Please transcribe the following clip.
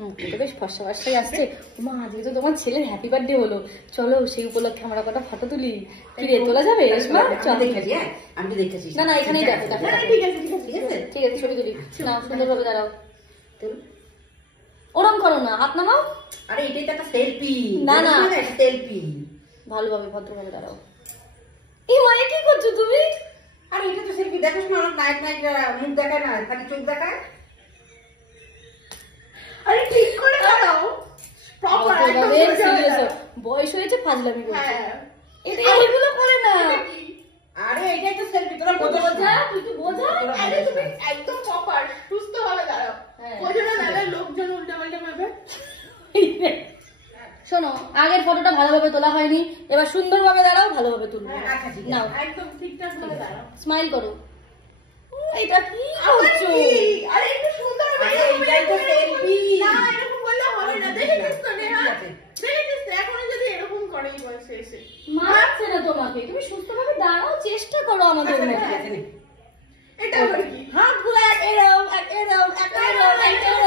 মুখটা বেশ ফর্সা ফর্সাই আসছে। মা আজকে তো তোমার ছেলের হ্যাপি বার্থডে হলো, চলো সেই উপলক্ষে আমরা কটা ফটো তুলি। কি রে তোলা যাবে রেশমা? চল দেখেছি, আমি দেখেছি। না না এখানেই দেখো দেখো। ঠিক আছে ঠিক আছে ঠিক আছে ঠিক আছে ছবি তুলি। না সুন্দরভাবে দাঁড়াও, ওরম করো না, হাত নামাও। আরে এটাই তো একটা সেলফি। না না এটা সেলফি। ভালোভাবে ভদ্রভাবে দাঁড়াও। এই মায়ে কি করছো তুমি? আরে এটা তো সেলফি। দেখো না অনেক নায়ক নায়িকারা মুখ দেখায় না, খালি চোখ দেখায়। আরে ঠিক করে দাঁড়াও। প্রপার একদম বয়স হয়েছে ফাজলামি করছে। হ্যাঁ এটা এগুলো করে না। আরে এটাই তো সেলফি। তোরা বোঝা বোঝা, তুই কি বোঝা? আরে তুমি একদম প্রপার সুস্থ ভাবে দাঁড়াও। বোঝা না দাঁড়ালে লোকজন উল্টাপাল্টা ভাবে। শোনো, আগের ফটোটা ভালোভাবে তোলা হয়নি, এবার সুন্দরভাবে দাঁড়াও, ভালোভাবে তুলবো। নাও একদম ঠিকঠাক ভাবে দাঁড়াও। স্মাইল করো। এটা কি করছো? আরে একটু সুন্দর হবে। এটাই তো সেলফি। না এরকম বললে হবে না। দেখেছিস তো নেহা? দেখেছিস তো এখনো যদি এরকম করে এই বয়সে এসে। মারছে না তোমাকে, তুমি সুস্থভাবে দাঁড়াও, চেষ্টা করো আমাদের মধ্যে। এটা আবার কি? হাতগুলো এরকম এরকম এরকম